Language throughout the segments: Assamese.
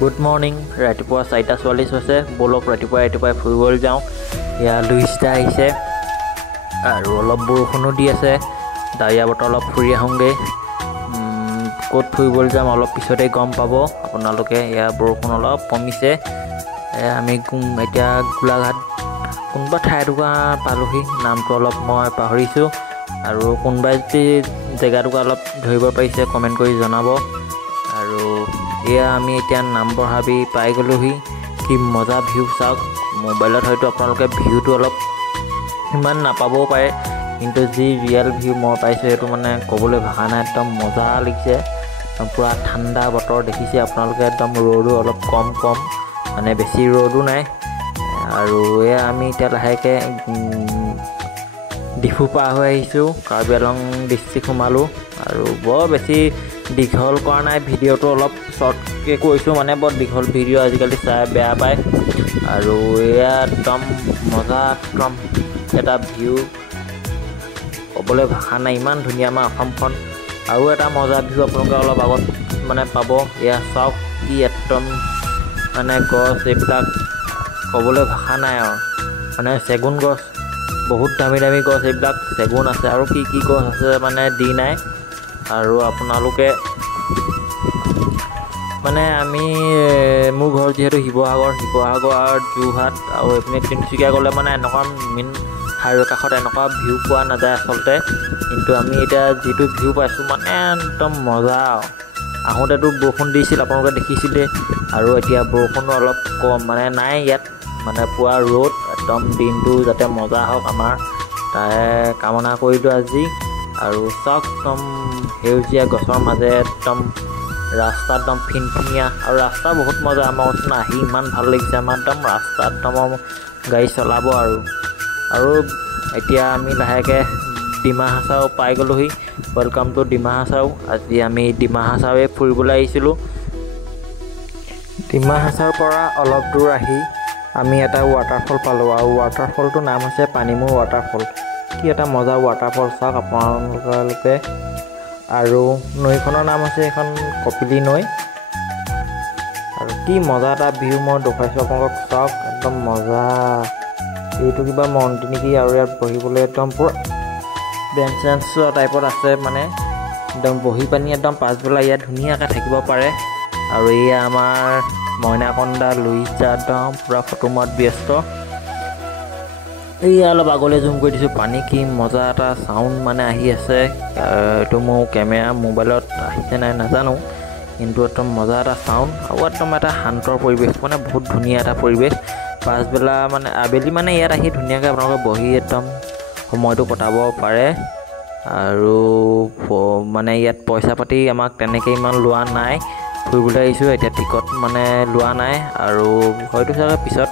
গুড মৰ্ণিং ৰাতিপুৱা 4:44 হৈছে বলক ৰাতিপুৱাই ফুৰিবলৈ যাওঁ ইয়া লুইষ্টা আহিছে আৰু অলপ বৰষুণো দি আছে ডাৱৰীয়া বতৰ অলপ ফুৰি আহোঁগৈ ক'ত ফুৰিবলৈ যাম অলপ পিছতে গম পাব আপোনালোকে ইয়া বৰষুণ অলপ কমিছে আমি এতিয়া গোলাঘাট কোনোবা ঠাই টুকুৰা পালোহি নামটো অলপ মই পাহৰিছোঁ আৰু কোনোবাই যদি জেগাটুকুৰা অলপ ধৰিব পাৰিছে কমেণ্ট কৰি জনাব আৰু এয়া আমি এতিয়া নাম্বৰ হাবি পাই গ'লোহি কি মজা ভিউ চাওক মোবাইলত হয়তো আপোনালোকে ভিউটো অলপ ইমান নাপাবও পাৰে কিন্তু যি ৰিয়েল ভিউ মই পাইছোঁ সেইটো মানে ক'বলৈ ভাষা নাই একদম মজা লাগিছে পূৰা ঠাণ্ডা বতৰ দেখিছে আপোনালোকে একদম ৰ'দো অলপ কম মানে বেছি ৰ'দো নাই আৰু এয়া আমি এতিয়া লাহেকৈ ডিফু পাৰ হৈ আহিছোঁ কাৰ্বি আংলং ডিষ্ট্ৰিক্ট সোমালোঁ আৰু বৰ বেছি দীঘল কৰা নাই ভিডিঅ'টো অলপ শ্বৰ্টকৈ কৈছোঁ মানে বৰ দীঘল ভিডিঅ' আজিকালি চাই বেয়া পায় আৰু এয়া একদম মজা একদম এটা ভিউ ক'বলৈ ভাষা নাই ইমান ধুনীয়া আমাৰ অসমখন আৰু এটা মজা ভিউ আপোনালোকে অলপ আগত মানে পাব এয়া চাওক কি একদম মানে গছ এইবিলাক ক'বলৈ ভাষা নাই আৰু মানে চেগুন গছ বহুত দামী গছ এইবিলাক চেগুন আছে আৰু কি গছ আছে মানে দি নাই আৰু আপোনালোকে মানে আমি মোৰ ঘৰ যিহেতু শিৱসাগৰ আৰু যোৰহাট আৰু এইপিনে তিনিচুকীয়া গ'লে মানে এনেকুৱা মেইন হাইৱে কাষত এনেকুৱা ভিউ পোৱা নাযায় আচলতে কিন্তু আমি এতিয়া যিটো ভিউ পাইছোঁ মানে একদম মজা আহোঁতেতো বৰষুণ দিছিল আপোনালোকে দেখিছিলে আৰু এতিয়া বৰষুণো অলপ কম মানে নাই ইয়াত মানে পুৰা ৰ'দ একদম দিনটো যাতে মজা হওক আমাৰ তাৰে কামনা কৰিলোঁ আজি আৰু চাওক একদম সেউজীয়া গছৰ মাজে একদম ৰাস্তা একদম ফিনফিনীয়া আৰু ৰাস্তা বহুত মজা আমাৰ ওচৰত আহি ইমান ভাল লাগিছে আমাৰ একদম ৰাস্তা একদম গাড়ী চলাব আৰু এতিয়া আমি লাহেকৈ ডিমা হাছাও পাই গ'লোহি ৱেলকাম টু ডিমা হাছাও আজি আমি ডিমা হাছাওৱে ফুৰিবলৈ আহিছিলোঁ ডিমা হাছাওৰ পৰা অলপ দূৰ আহি আমি এটা ৱাটাৰফল পালোঁ আৰু ৱাটাৰফলটোৰ নাম হৈছে পানীমূৰ ৱাটাৰফল কি এটা মজা ৱাটাৰফল চাওক আপোনালোকে আৰু নৈখনৰ নাম হৈছে এখন কপিলি নৈ আৰু কি মজা এটা ভিউ মই দেখুৱাইছোঁ আপোনালোকক চাওক একদম মজা এইটো কিবা মন্দিৰ নেকি আৰু ইয়াত বহিবলৈ একদম পূৰা বেঞ্চ টাইপত আছে মানে একদম বহি পানী একদম পাছবেলা ইয়াত ধুনীয়াকৈ থাকিব পাৰে আৰু এয়া আমাৰ মইনাকন্দা লুইষ্টা একদম পূৰা ফটো মৰাত ব্যস্ত এয়া অলপ আগলৈ জুম কৰি দিছোঁ পানী কি মজা এটা চাউণ্ড মানে আহি আছে এইটো মোৰ কেমেৰা মোবাইলত আহিছে নাই নাজানো কিন্তু একদম মজা এটা চাউণ্ড আৰু একদম এটা শান্তৰ পৰিৱেশ মানে বহুত ধুনীয়া এটা পৰিৱেশ পাছবেলা মানে আবেলি মানে ইয়াত আহি ধুনীয়াকৈ আপোনালোকে বহি একদম সময়টো কটাব পাৰে আৰু মানে ইয়াত পইচা পাতি আমাক তেনেকৈ ইমান লোৱা নাই ফুৰিবলৈ আহিছোঁ এতিয়া টিকট মানে লোৱা নাই আৰু হয়তো চাগে পিছত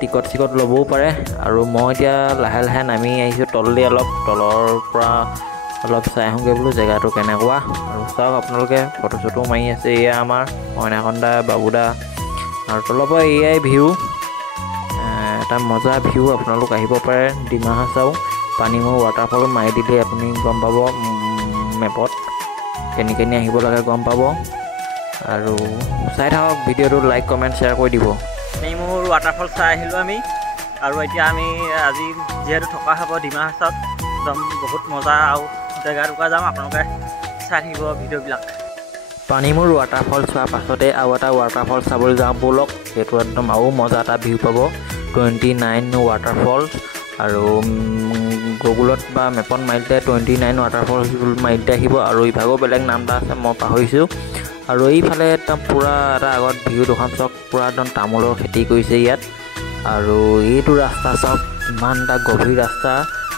টিকট ল'বও পাৰে আৰু মই এতিয়া লাহে নামি আহিছোঁ তললৈ অলপ তলৰ পৰা অলপ চাই আহোঁগৈ বোলো জেগাটো কেনেকুৱা আৰু চাওক আপোনালোকে ফটো চটো মাৰি আছে এয়া আমাৰ মইনাকন্দা বাবুদা আৰু তলৰ পৰা এয়াই ভিউ এটা মজা ভিউ আপোনালোক আহিব পাৰে ডিমা হাছাও পানীমূৰ ৱাটাৰফল মাৰি দিলে আপুনি গম পাব মেপত কেনেকৈ আহিব লাগে গম পাব আৰু চাই থাকক ভিডিঅ'টো লাইক কমেণ্ট শ্বেয়াৰ কৰি দিব পানীমূৰ ৱাটাৰফল চাই আহিলোঁ আমি আৰু এতিয়া আমি আজি যিহেতু থকা হ'ব ডিমা হাছাওত একদম বহুত মজা আৰু জেগাটুকুৰা যাম আপোনালোকে চাই থাকিব ভিডিঅ'বিলাক পানীমূৰ ৱাটাৰফল চোৱাৰ পাছতে আৰু এটা ৱাটাৰফল চাবলৈ যাওঁ ব'লক সেইটো একদম আৰু মজা এটা ভিউ পাব 29 ৱাটাৰফল আৰু গুগলত বা মেপত মাৰিলে 29 ৱাটাৰফল মাৰিলে আহিব আৰু ইভাগেও বেলেগ নাম এটা আছে মই পাহৰিছোঁ আৰু এইফালে একদম পূৰা এটা আগত ভিউ দুখন চাওক পূৰা একদম তামোলৰ খেতি কৰিছে ইয়াত আৰু এইটো ৰাস্তা চাওক ইমান এটা গভীৰ ৰাস্তা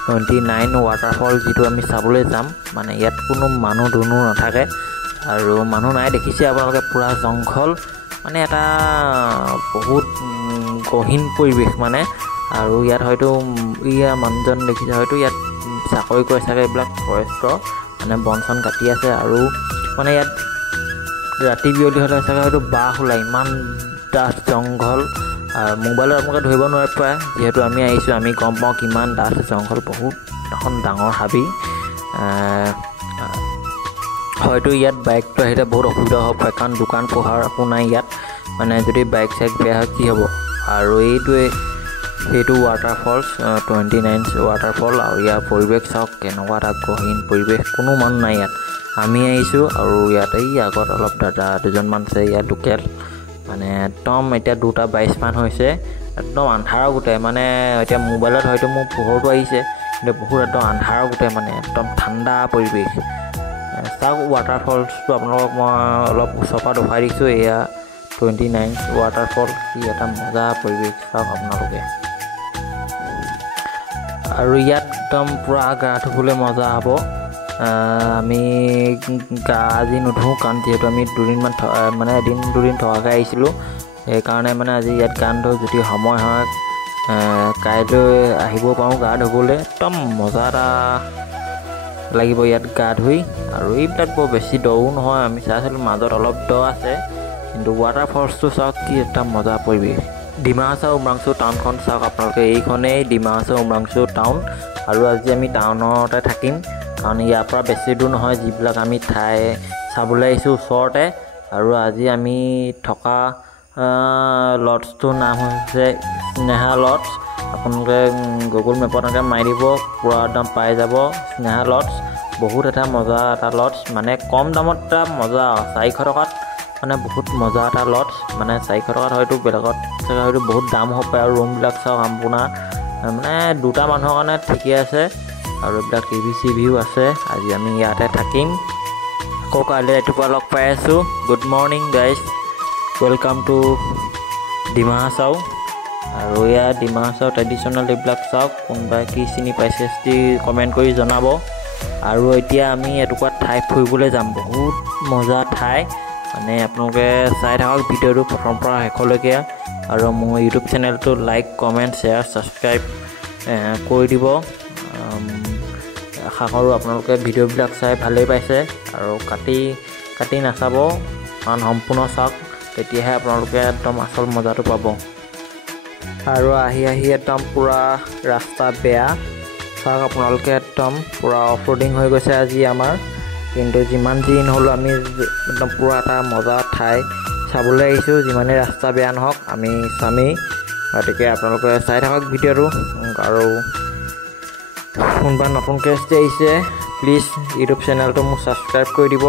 29 ৱাটাৰফল যিটো আমি চাবলৈ যাম মানে ইয়াত কোনো মানুহ দুনুহ নাথাকে আৰু মানুহ নাই দেখিছে আপোনালোকে পূৰা জংঘল মানে এটা বহুত গহীন পৰিৱেশ মানে আৰু ইয়াত হয়তো ইয়াৰ মানুহজন দেখিছে হয়তো ইয়াত চাকৰি কৰে চাগে এইবিলাক ফৰেষ্টৰ মানে বন চন কাটি আছে আৰু মানে ইয়াত ৰাতি বিয়লি হ'লে চাগে হয়তো বাঘ ওলায় ইমান ডাঠ জংঘল মোবাইলত আপোনালোকে ধৰিব নোৱাৰে প্ৰায় যিহেতু আমি আহিছোঁ আমি গম পাওঁ কিমান ডাঠ জংঘল বহুত এখন ডাঙৰ হাবি হয়তো ইয়াত বাইকটো আহিলে বহুত অসুবিধা হ'ব পাৰে কাৰণ দোকান পোহাৰ একো নাই ইয়াত মানে যদি বাইক চাইক বেয়া হয় কি হ'ব আৰু সেইটো ৱাটাৰফলছ 29 ৱাটাৰফল আৰু ইয়াৰ পৰিৱেশ চাওক কেনেকুৱা এটা গহীন পৰিৱেশ কোনো মানুহ নাই ইয়াত আমি আহিছোঁ আৰু ইয়াত এই আগত অলপ দাদা দুজনমান আছে ইয়াত লোকেল মানে একদম এতিয়া 2:22 হৈছে একদম আন্ধাৰ গোটেই মানে এতিয়া মোবাইলত হয়তো মোৰ পোহৰটো আহিছে কিন্তু বহুত একদম আন্ধাৰ গোটেই মানে একদম ঠাণ্ডা পৰিৱেশ চাওক ৱাটাৰফলছটো আপোনালোকক মই অলপ ওচৰৰ পৰা দেখুৱাই দিছোঁ এয়া 29 ৱাটাৰফল কি এটা মজা পৰিৱেশ চাওক আপোনালোকে আৰু ইয়াত একদম পূৰা গা ধুবলৈ মজা হ'ব আমি গা আজি নুধোঁ কাৰণ যিহেতু আমি দুদিনমান মানে এদিন দুদিন থকাকৈ আহিছিলোঁ সেইকাৰণে মানে আজি ইয়াত গা নুধোঁ যদি সময় হয় কাইলৈ আহিব পাৰোঁ গা ধুবলৈ একদম মজা এটা লাগিব ইয়াত গা ধুই আৰু এইবিলাক বৰ বেছি দও নহয় আমি চাইছিলোঁ মাজত অলপ দ আছে কিন্তু ৱাটাৰফলছটো চাওক কি এটা মজা পৰিৱেশ ডিমা হাছাও উমৰাংছু টাউনখন চাওক আপোনালোকে এইখনেই ডিমা হাছাও উমৰাংছু টাউন আৰু আজি আমি টাউনতে থাকিম কাৰণ ইয়াৰ পৰা বেছি দূৰ নহয় যিবিলাক আমি ঠাই চাবলৈ আহিছোঁ ওচৰতে আৰু আজি আমি থকা লডছটোৰ নাম হৈছে স্নেহা লডছ আপোনালোকে গুগল মেপত এনেকৈ মাৰি দিব পূৰা একদম পাই যাব স্নেহা লডছ বহুত এটা মজা এটা লডছ মানে কম দামত এটা মজা 400 টকাত মানে বহুত মজা এটা লডছ মানে 400 টকাত হয়তো বেলেগত চাগে হয়তো বহুত দাম হ'ব পাৰে আৰু ৰুমবিলাক চাওক আপোনাৰ মানে দুটা মানুহৰ কাৰণে ঠিকে আছে আৰু এইবিলাক টিভি চিভিও আছে আজি আমি ইয়াতে থাকিম আকৌ কাইলৈ ৰাতিপুৱা লগ পাই আছোঁ good morning guys welcome to Dima Hasao আৰু ইয়াত ডিমা হাছাও ট্ৰেডিশ্যনেল এইবিলাক চাওক কোনোবাই কি চিনি পাইছে যদি কমেণ্ট কৰি জনাব আৰু এতিয়া আমি এটুকুৰা ঠাই ফুৰিবলৈ যাম বহুত মজা ঠাই মানে আপোনালোকে চাই থাকক ভিডিঅ'টো প্ৰথমৰ পৰা শেষলৈকে আৰু মোৰ ইউটিউব চেনেলটো লাইক কমেণ্ট শ্বেয়াৰ ছাবস্ক্ৰাইব কৰি দিব আশা কৰোঁ আপোনালোকে ভিডিঅ'বিলাক চাই ভালেই পাইছে আৰু কাটি নাচাব কাৰণ সম্পূৰ্ণ চাওক তেতিয়াহে আপোনালোকে একদম আচল মজাটো পাব আৰু আহি একদম পূৰা ৰাস্তা বেয়া চাওক আপোনালোকে একদম পূৰা অফ ৰোডিং হৈ গৈছে আজি আমাৰ কিন্তু যিমান যি নহ'লেও আমি একদম পূৰা এটা মজা ঠাই চাবলৈ আহিছোঁ যিমানেই ৰাস্তা বেয়া নহওক আমি চামেই গতিকে আপোনালোকে চাই থাকক ভিডিঅ'টো আৰু কোনোবা নতুনকৈ যদি আহিছে প্লিজ ইউটিউব চেনেলটো মোক ছাবস্ক্ৰাইব কৰি দিব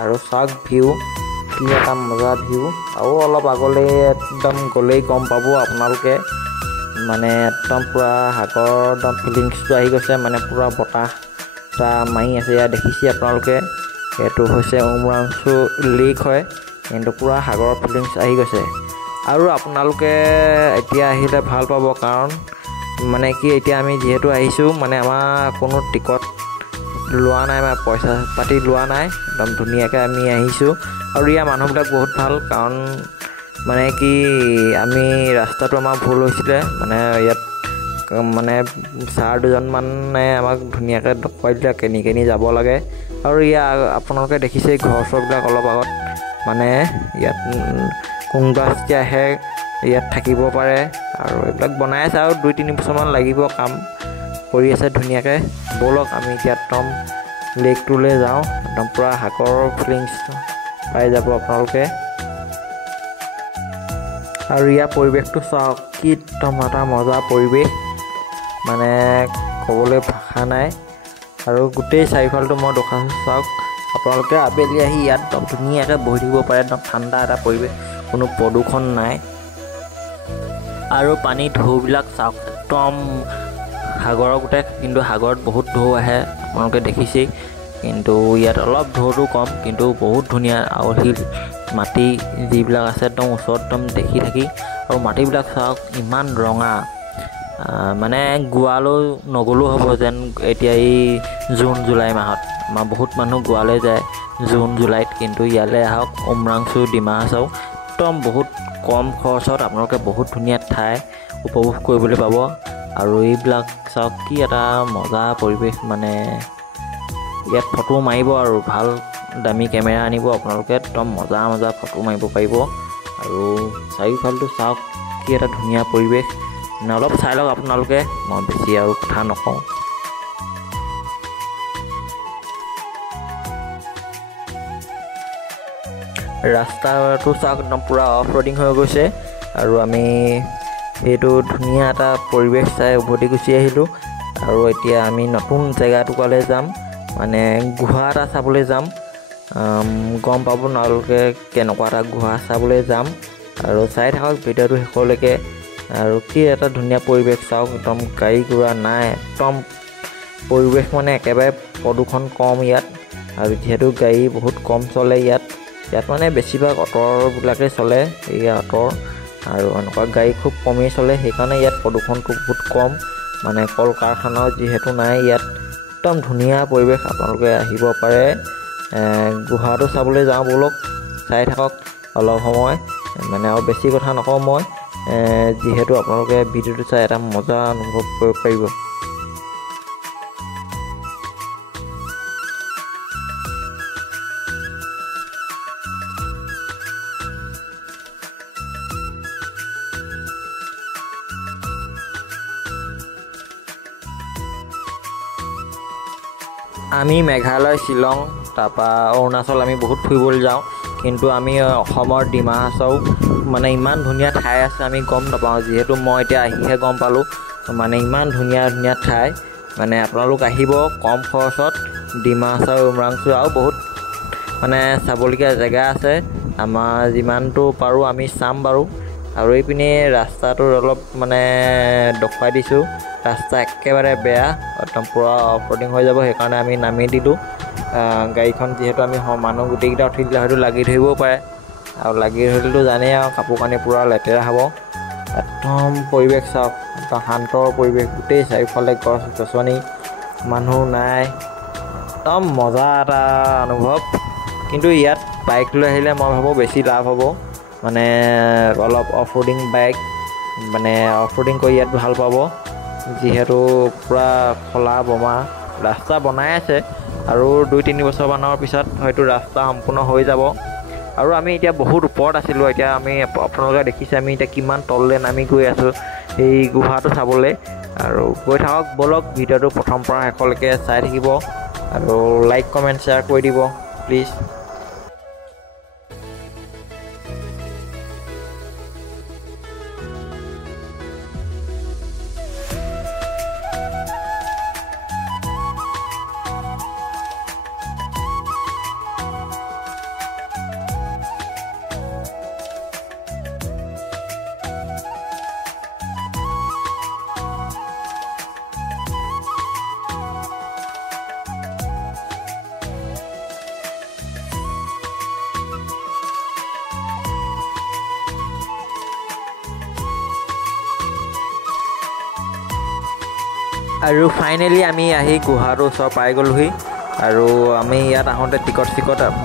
আৰু চাওক ভিউ কি এটা মজা ভিউ আৰু অলপ আগলৈ একদম গ'লেই গম পাব আপোনালোকে মানে একদম পূৰা সাগৰ একদম ফিলিংছটো আহি গৈছে মানে পূৰা বতাহ এটা মাৰি আছে ইয়াত দেখিছে আপোনালোকে এইটো হৈছে উমৰাংছু লেক হয় কিন্তু পূৰা সাগৰৰ ফিলিংছ আহি গৈছে আৰু আপোনালোকে এতিয়া আহিলে ভাল পাব কাৰণ মানে কি এতিয়া আমি যিহেতু আহিছোঁ মানে আমাৰ কোনো টিকট লোৱা নাই বা পইচা পাতি লোৱা নাই একদম ধুনীয়াকৈ আমি আহিছোঁ আৰু ইয়াৰ মানুহবিলাক বহুত ভাল কাৰণ মানে কি আমি ৰাস্তাটো আমাৰ ভুল হৈছিলে মানে ইয়াত মানে ছাৰ দুজনমানে আমাক ধুনীয়াকৈ দেখুৱাই দিলে কেনি যাব লাগে আৰু ইয়াৰ আপোনালোকে দেখিছে ঘৰ চৰবিলাক অলপ আগত মানে ইয়াত কোনোবা যদি আহে ইয়াত থাকিব পাৰে আৰু এইবিলাক বনাই আছে আৰু 2-3 বছৰমান লাগিব কাম কৰি আছে ধুনীয়াকৈ ব'লক আমি এতিয়া একদম লেকটোলৈ যাওঁ একদম পূৰা সাগৰৰ ফিলিংছ পাই যাব আপোনালোকে আৰু ইয়াৰ পৰিৱেশটো চাওক কি একদম এটা মজা পৰিৱেশ মানে ক'বলৈ ভাষা নাই আৰু গোটেই চাৰিওফালটো মই দেখাইছোঁ চাওক আপোনালোকে আবেলি আহি ইয়াত একদম ধুনীয়াকৈ বহি থাকিব পাৰে একদম ঠাণ্ডা এটা পৰিৱেশ কোনো প্ৰদূষণ নাই আৰু পানী ঢৌবিলাক চাওক একদম সাগৰৰ গোটেই কিন্তু সাগৰত বহুত ঢৌ আহে আপোনালোকে দেখিছেই কিন্তু ইয়াত অলপ ঢৌটো কম কিন্তু বহুত ধুনীয়া আৰু শিল মাটি যিবিলাক আছে একদম ওচৰত একদম দেখি থাকি আৰু মাটিবিলাক চাওক ইমান ৰঙা মানে গোৱালৈ নগ'লেও হ'ব যেন এতিয়া এই জুন জুলাই মাহত আমাৰ বহুত মানুহ গোৱালৈ যায় জুন জুলাইত কিন্তু ইয়ালৈ আহক উমৰাংছু ডিমা হাছাও একদম বহুত কম খৰচত আপোনালোকে বহুত ধুনীয়া ঠাই উপভোগ কৰিবলৈ পাব আৰু এইবিলাক চাওক কি এটা মজা পৰিৱেশ মানে ইয়াত ফটো মাৰিব আৰু ভাল দামী কেমেৰা আনিব আপোনালোকে একদম মজা ফটো মাৰিব পাৰিব আৰু চাৰিওফালটো চাওক কি এটা ধুনীয়া পৰিৱেশ মানে অলপ চাই লওক আপোনালোকে মই বেছি আৰু কথা নকওঁ ৰাস্তাটো চাওক একদম পূৰা অফ ৰ'ডিং হৈ গৈছে আৰু আমি সেইটো ধুনীয়া এটা পৰিৱেশ চাই উভতি গুচি আহিলোঁ। আৰু এতিয়া আমি নতুন জেগা এটুকুৰালৈ যাম, মানে গুহা এটা চাবলৈ যাম। গম পাব আপোনালোকে কেনেকুৱা এটা গুহা চাবলৈ যাম, আৰু চাই থাকক ভিডিঅ'টো শেষলৈকে। আৰু কি এটা ধুনীয়া পৰিৱেশ চাওক, একদম গাড়ী ঘোঁৰা নাই, একদম পৰিৱেশ মানে একেবাৰে প্ৰদূষণ কম ইয়াত। আৰু যিহেতু গাড়ী বহুত কম চলে ইয়াত মানে বেছিভাগ অ'টোবিলাকেই চলে, এই অ'টো আৰু এনেকুৱা গাড়ী খুব কমেই চলে, সেইকাৰণে ইয়াত প্ৰদূষণটো বহুত কম, মানে কল কাৰখানাও যিহেতু নাই ইয়াত। একদম ধুনীয়া পৰিৱেশ, আপোনালোকে আহিব পাৰে। গুহাটো চাবলৈ যাওঁ ব'লক, চাই থাকক অলপ সময়, মানে আৰু বেছি কথা নকওঁ মই, যিহেতু আপোনালোকে ভিডিঅ'টো চাই এটা মজা অনুভৱ কৰিব পাৰিব। আমি মেঘালয়, শ্বিলং, তাৰপৰা অৰুণাচল আমি বহুত ফুৰিবলৈ যাওঁ, কিন্তু আমি অসমৰ ডিমা হাছাও মানে ইমান ধুনীয়া ঠাই আছে আমি গম নাপাওঁ। যিহেতু মই এতিয়া আহিহে গম পালোঁ, মানে ইমান ধুনীয়া ধুনীয়া ঠাই, মানে আপোনালোক আহিব কম খৰচত। ডিমা হাছাও, উমৰাংচু আৰু বহুত মানে চাবলগীয়া জেগা আছে। আমাৰ যিমানটো পাৰোঁ আমি চাম বাৰু। আৰু এইপিনে ৰাস্তাটোৰ অলপ মানে দেখুৱাই দিছোঁ, ৰাস্তা একেবাৰে বেয়া, একদম পূৰা অফ ৰ'ডিং হৈ যাব, সেইকাৰণে আমি নামি দিলোঁ গাড়ীখন। যিহেতু আমি মানুহ গোটেইকেইটা উঠি দিলে হয়তো লাগি ধৰিবও পাৰে, আৰু লাগি ধৰিলেতো জানেই আৰু কাপোৰ কানি পূৰা লেতেৰা হ'ব। একদম পৰিৱেশ চাওক, একদম শান্তৰ পৰিৱেশ, গোটেই চাৰিওফালে গছ গছনি, মানুহ নাই, একদম মজা এটা অনুভৱ। কিন্তু ইয়াত বাইক লৈ আহিলে মই ভাবোঁ বেছি লাভ হ'ব, মানে অলপ অফ ৰ'ডিং বাইক, মানে অফ ৰ'ডিং কৰি ইয়াত ভাল পাব। যিহেতু পূৰা খলা বমা ৰাস্তা বনাই আছে, আৰু 2-3 বছৰমানৰ পিছত হয়তো ৰাস্তা সম্পূৰ্ণ হৈ যাব। আৰু আমি এতিয়া বহুত ওপৰত আছিলোঁ, এতিয়া আমি আপোনালোকে দেখিছে আমি এতিয়া কিমান তললৈ নামি গৈ আছোঁ এই গুহাটো চাবলৈ। আৰু গৈ থাকক ব'লক, ভিডিঅ'টো প্ৰথম পৰা শেষলৈকে চাই থাকিব, আৰু লাইক কমেণ্ট শ্বেয়াৰ কৰি দিব প্লিজ। আৰু ফাইনেলি আমি আহি গুহাটোৰ ওচৰ পাই গ'লোহি। আৰু আমি ইয়াত আহোঁতে টিকট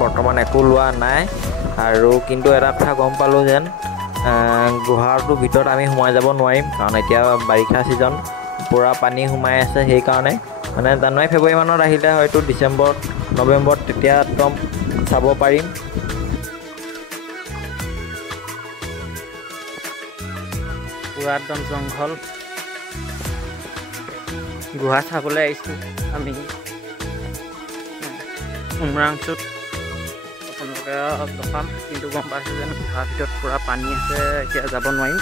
বৰ্তমান একো লোৱা নাই, আৰু কিন্তু এটা কথা গম পালোঁ যেন গুহাটোৰ ভিতৰত আমি সোমাই যাব নোৱাৰিম, কাৰণ এতিয়া বাৰিষা ছিজন, পূৰা পানী সোমাই আছে। সেইকাৰণে মানে জানুৱাৰী ফেব্ৰুৱাৰী মানত আহিলে হয়তো ডিচেম্বৰ নৱেম্বৰত তেতিয়া একদম চাব পাৰিম। পূৰা একদম জংঘল, গুহা চাবলৈ আহিছোঁ আমি উমৰাংচুত। আপোনালোকে দেখাম, কিন্তু গম পাইছোঁ যেন গুহাৰ ভিতৰত পূৰা পানী আছে, এতিয়া যাব নোৱাৰিম।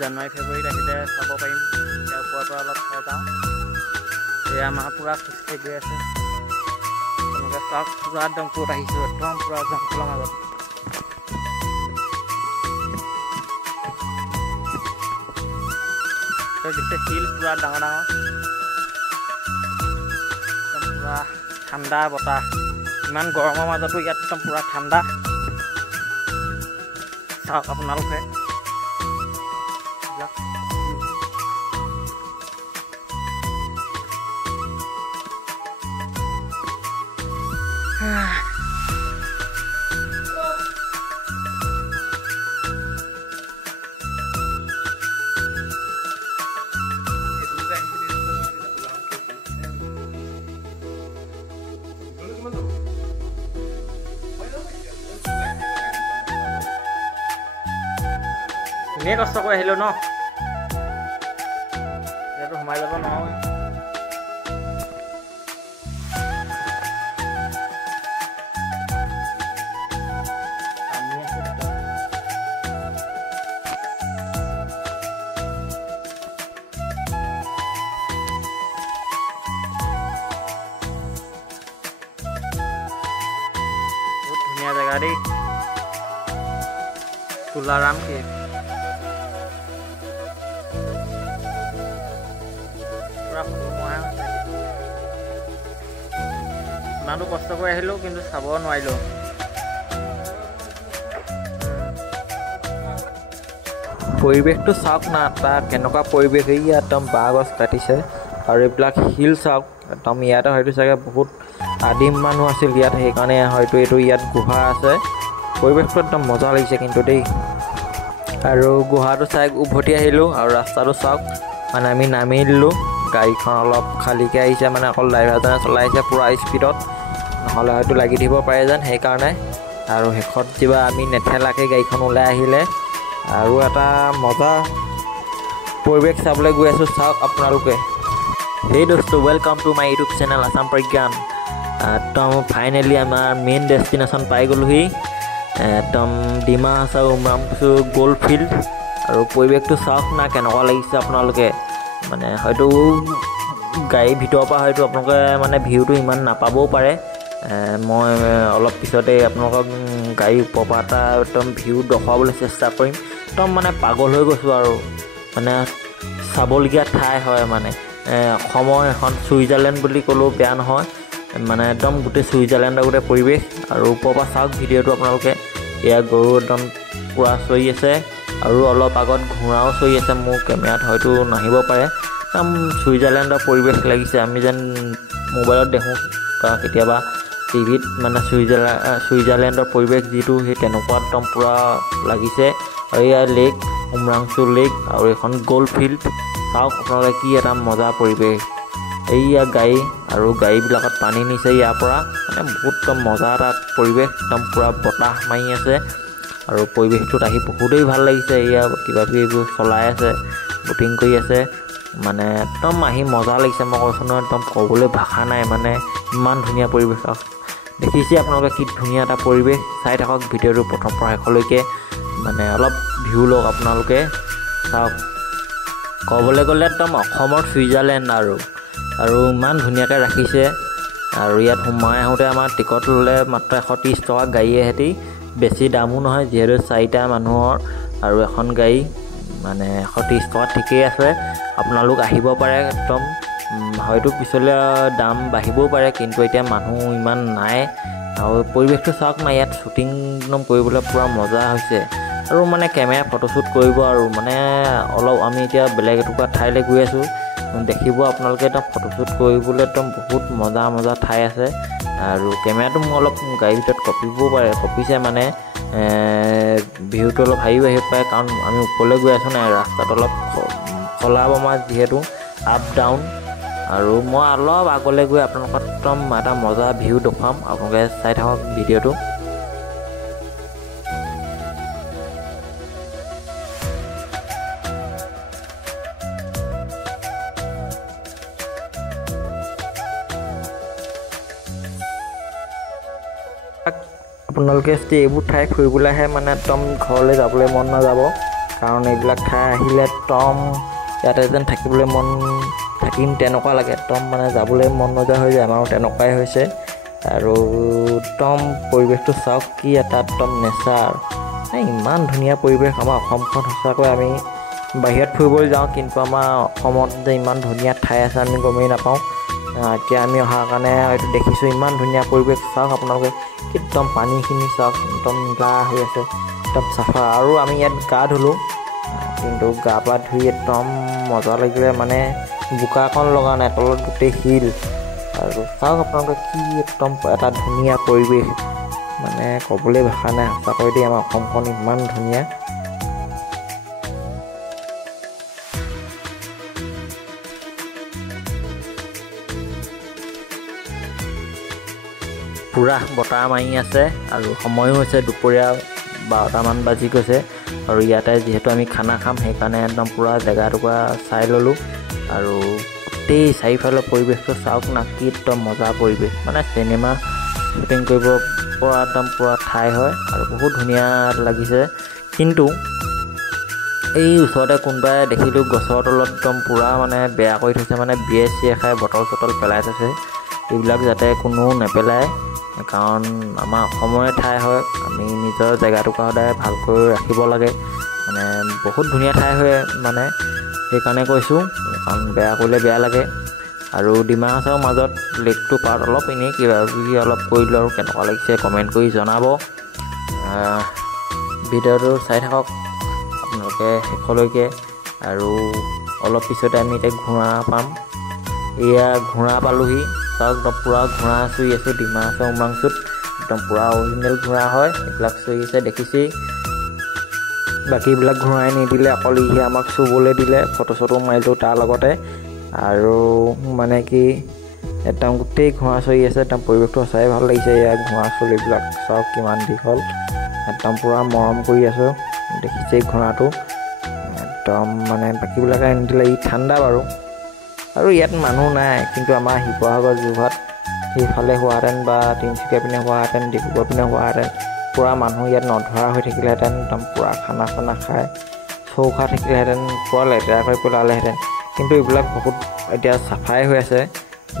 জানুৱাৰী ফেব্ৰুৱাৰীত আহিলে চাব পাৰিম, এতিয়া ওপৰৰ পৰা অলপ চাই যাওঁ। এয়া আমাৰ পূৰা খোজকাঢ়ি গৈ আছে, আপোনালোকে চাওক পূৰা একদম ক'ত আহিছোঁ, একদম পূৰা জংঘলৰ মাজত। দিছে শিল পূৰা ডাঙৰ ডাঙৰ, একদম পূৰা ঠাণ্ডা বতাহ, ইমান গৰমৰ মাজতো ইয়াত একদম পূৰা ঠাণ্ডা। চাওক আপোনালোকে, এনেই কষ্ট কৰি আহিলোঁ ন, এতিয়াতো সোমাই যাব নোৱাৰোঁ। জেগা দেই তুলাৰাম কেভ পুৰা মহা হৈছে ইমানো কষ্ট কৰি আহিলোঁ কিন্তু চাব নোৱাৰিলোঁ পৰিৱেশটো চাওক না তাৰ কেনেকুৱা পৰিৱেশ ইয়াত একদম বাঁহ গছ কাটিছে আৰু এইবিলাক শিল চাওক একদম ইয়াতে হয়তো চাগে বহুত আদিম মানুহ আছিল ইয়াত সেইকাৰণে হয়তো এইটো ইয়াত গুহা আছে পৰিৱেশটো একদম মজা লাগিছে কিন্তু দেই আৰু গুহাটো চাই উভতি আহিলোঁ আৰু ৰাস্তাটো চাওক মানে আমি নামি দিলোঁ গাড়ীখন অলপ খালীকৈ আহিছে মানে অকল ড্ৰাইভাৰজনে চলাইছে পূৰা স্পীডত নহ'লে হয়তো লাগি দিব পাৰে যেন সেইকাৰণে আৰু শেষত কিবা আমি নেঠেলাকৈ গাড়ীখন ওলাই আহিলে আৰু এটা মজা পৰিৱেশ চাবলৈ গৈ আছোঁ চাওক আপোনালোকে সেই দোস্ত welcome to my YouTube channel Assam Pragyan একদম ফাইনেলি আমাৰ মেইন ডেষ্টিনেশ্যন পাই গ'লোহি একদম ডিমা হাছাও উমৰাংচু গ'ল্ড ফিল্ড আৰু পৰিৱেশটো চাওক না কেনেকুৱা লাগিছে আপোনালোকে মানে হয়তো গাড়ীৰ ভিতৰৰ পৰা হয়তো আপোনালোকে মানে ভিউটো ইমান নাপাবও পাৰে মই অলপ পিছতে আপোনালোকক গাড়ীৰ ওপৰৰ পৰা এটা একদম ভিউ দেখুৱাবলৈ চেষ্টা কৰিম একদম মানে পাগল হৈ গৈছোঁ আৰু মানে চাবলগীয়া ঠাই হয় মানে অসমৰ এখন ছুইজাৰলেণ্ড বুলি ক'লেও বেয়া নহয় মানে একদম গোটেই ছুইজাৰলেণ্ডৰ গোটেই পৰিৱেশ আৰু ওপৰৰ পৰা চাওক ভিডিঅ'টো আপোনালোকে এয়া গৰু একদম পূৰা চৰি আছে আৰু অলপ আগত ঘোঁৰাও চৰি আছে মোৰ কেমেৰাত হয়তো নাহিব পাৰে একদম ছুইজাৰলেণ্ডৰ পৰিৱেশ লাগিছে আমি যেন মোবাইলত দেখোঁ বা কেতিয়াবা টিভিত মানে ছুইজাৰলেণ্ডৰ পৰিৱেশ যিটো সেই তেনেকুৱা একদম পূৰা লাগিছে আৰু এয়া লেক উমৰাংচু লেক আৰু এখন গ'ল্ড ফিল্ড চাওক আপোনালোকে কি এটা মজা পৰিৱেশ এইয়া গাড়ী আৰু গাড়ীবিলাকত পানী নিছে ইয়াৰ পৰা মানে বহুত একদম মজা এটা পৰিৱেশ একদম পূৰা বতাহ মাৰি আছে আৰু পৰিৱেশটোত আহি বহুতেই ভাল লাগিছে এয়া কিবা কিবি এইবোৰ চলাই আছে বুটিং কৰি আছে মানে একদম আহি মজা লাগিছে মই কৈছোঁ নহয় একদম ক'বলৈ ভাষা নাই মানে ইমান ধুনীয়া পৰিৱেশ দেখিছে আপোনালোকে কি ধুনীয়া এটা পৰিৱেশ চাই থাকক ভিডিঅ'টো প্ৰথম পৰা শেষলৈকে মানে অলপ ভিউ লওক আপোনালোকে চাওক ক'বলৈ গ'লে একদম অসমৰ ছুইজাৰলেণ্ড আৰু ইমান ধুনীয়াকৈ ৰাখিছে আৰু ইয়াত সোমাই আহোঁতে আমাৰ টিকট ল'লে মাত্ৰ 130 টকা গাড়ীয়ে হেঁতি বেছি দামো নহয় যিহেতু 4টা মানুহৰ আৰু এখন গাড়ী মানে 130 টকা ঠিকেই আছে আপোনালোক আহিব পাৰে একদম হয়তো পিছলৈ দাম বাঢ়িবও পাৰে কিন্তু এতিয়া মানুহ ইমান নাই আৰু পৰিৱেশটো চাওক না ইয়াত শ্বুটিং একদম কৰিবলৈ পূৰা মজা হৈছে আৰু মানে কেমেৰা ফটোশ্বুট কৰিব আৰু মানে অলপ আমি এতিয়া বেলেগ এটুকুৰা ঠাইলৈ গৈ আছোঁ দেখিব আপোনালোকে একদম ফটোশ্বুট কৰিবলৈ একদম বহুত মজা ঠাই আছে আৰু কেমেৰাটো মোৰ অলপ গাড়ীৰ ভিতৰত কপিছে মানে ভিউটো অলপ হাইও আহিব পাৰে কাৰণ আমি ওপৰলৈ গৈ আছোঁ নাই ৰাস্তাটো অলপ খলা বমা যিহেতু আপ ডাউন আৰু মই অলপ আগলৈ গৈ আপোনালোকক একদম এটা মজা ভিউ দেখুৱাম আপোনালোকে চাই থাকক ভিডিঅ'টো আপোনালোকে যদি এইবোৰ ঠাই ফুৰিবলৈ আহে মানে একদম ঘৰলৈ যাবলৈ মন নাযাব কাৰণ এইবিলাক ঠাই আহিলে একদম ইয়াতে যেন থাকিবলৈ মন থাকিম তেনেকুৱা লাগে একদম মানে যাবলৈ মন নোযোৱা হৈ যায় আমাৰো তেনেকুৱাই হৈছে আৰু একদম পৰিৱেশটো চাওক কি এটা একদম নেচাৰ ইমান ধুনীয়া পৰিৱেশ আমাৰ অসমখন সঁচাকৈ আমি বাহিৰত ফুৰিবলৈ যাওঁ কিন্তু আমাৰ অসমত যে ইমান ধুনীয়া ঠাই আছে আমি গমেই নাপাওঁ এতিয়া আমি অহাৰ কাৰণে হয়তো দেখিছোঁ ইমান ধুনীয়া পৰিৱেশ চাওক আপোনালোকে একদম পানীখিনি চাওক একদম নীলা হৈ আছে একদম চাফা আৰু আমি ইয়াত গা ধুলোঁ কিন্তু গা পা ধুই একদম মজা লাগিলে মানে বোকাকণ লগা নাই তলত গোটেই শিল আৰু চাওক আপোনালোকে কি একদম এটা ধুনীয়া পৰিৱেশ মানে ক'বলৈ ভাষা নাই সঁচাকৈ দেই আমাৰ অসমখন ইমান ধুনীয়া পূৰা বতাহ মাৰি আছে আৰু সময়ো হৈছে দুপৰীয়া 12টামান বাজি গৈছে আৰু ইয়াতে যিহেতু আমি খানা খাম সেইকাৰণে একদম পূৰা জেগাটুকুৰা চাই ল'লোঁ আৰু গোটেই চাৰিওফালৰ পৰিৱেশটো চাওক না কি একদম মজা পৰিৱেশ মানে চিনেমা শ্বুটিং কৰিব পৰা একদম পূৰা ঠাই হয় আৰু বহুত ধুনীয়া লাগিছে কিন্তু এই ওচৰতে কোনোবাই দেখিলোঁ গছৰ তলত একদম পূৰা মানে বেয়া কৰি থৈছে মানে বিয়ে চিয়ে খাই বটল চটল পেলাই থৈছে এইবিলাক যাতে কোনো নেপেলায় কাৰণ আমাৰ অসমৰে ঠাই হয়, আমি নিজৰ জেগাটোক সদায় ভালকৈ ৰাখিব লাগে। মানে বহুত ধুনীয়া ঠাই হয়, মানে সেইকাৰণে কৈছোঁ, কাৰণ বেয়া কৰিলে বেয়া লাগে। আৰু ডিমা হাছাওৰ মাজত লেকটো পাৰত অলপ এনেই কিবা কিবি অলপ কৰিলোঁ আৰু কেনেকুৱা লাগিছে কমেণ্ট কৰি জনাব। ভিডিঅ'টো চাই থাকক আপোনালোকে শেষলৈকে। আৰু অলপ পিছতে আমি এতিয়া ঘোঁৰা পাম। এয়া ঘোঁৰা পালোহি, চাওক একদম পূৰা ঘোঁৰা চুই আছোঁ ডিমা হাছাও উমাংচুত। একদম পূৰা অৰিজিনেল ঘোঁৰা হয়, এইবিলাক চুই আছে দেখিছেই। বাকীবিলাক ঘোঁৰাই নিদিলে, অকল ইহে আমাক চুবলৈ দিলে, ফটো চটো মাৰিলোঁ তাৰ লগতে। আৰু মানে কি একদম গোটেই ঘোঁৰা চৰি আছে, একদম পৰিৱেশটো সঁচাই ভাল লাগিছে। এয়া ঘোঁৰা চলিবিলাক চাওক কিমান দীঘল, একদম পূৰা মৰম কৰি আছোঁ, দেখিছেই ঘোঁৰাটো একদম। মানে বাকীবিলাকে নিদিলে, ই ঠাণ্ডা বাৰু। আৰু ইয়াত মানুহ নাই, কিন্তু আমাৰ শিৱসাগৰ যোৰহাট সেইফালে হোৱাহেঁতেন বা তিনিচুকীয়া পিনে হোৱাহেঁতেন, ডিব্ৰুগড় পিনে হোৱাহেঁতেন পূৰা মানুহ ইয়াত নধৰা হৈ থাকিলেহেঁতেন। একদম পূৰা খানা চানা খাই চৌখা থাকিলেহেঁতেন, পূৰা লেতেৰা কৰি পেলালেহেঁতেন। কিন্তু এইবিলাক বহুত এতিয়া চাফাই হৈ আছে,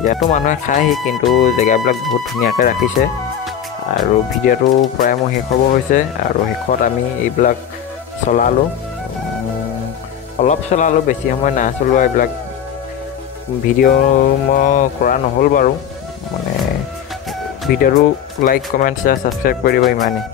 ইয়াতো মানুহে খায়হি, কিন্তু জেগাবিলাক বহুত ধুনীয়াকৈ ৰাখিছে। আৰু ভিডিঅ'টো প্ৰায় মোৰ শেষ হ'ব হৈছে, আৰু শেষত আমি এইবিলাক চলালোঁ, অলপ চলালোঁ, বেছি সময় নাই চলোৱা। এইবিলাক ভিডিঅ' মই কৰা নহ'ল বাৰু, মানে ভিডিঅ'টো লাইক কমেণ্ট শ্বেয়াৰ ছাবস্ক্ৰাইব কৰি দিব, ইমানেই।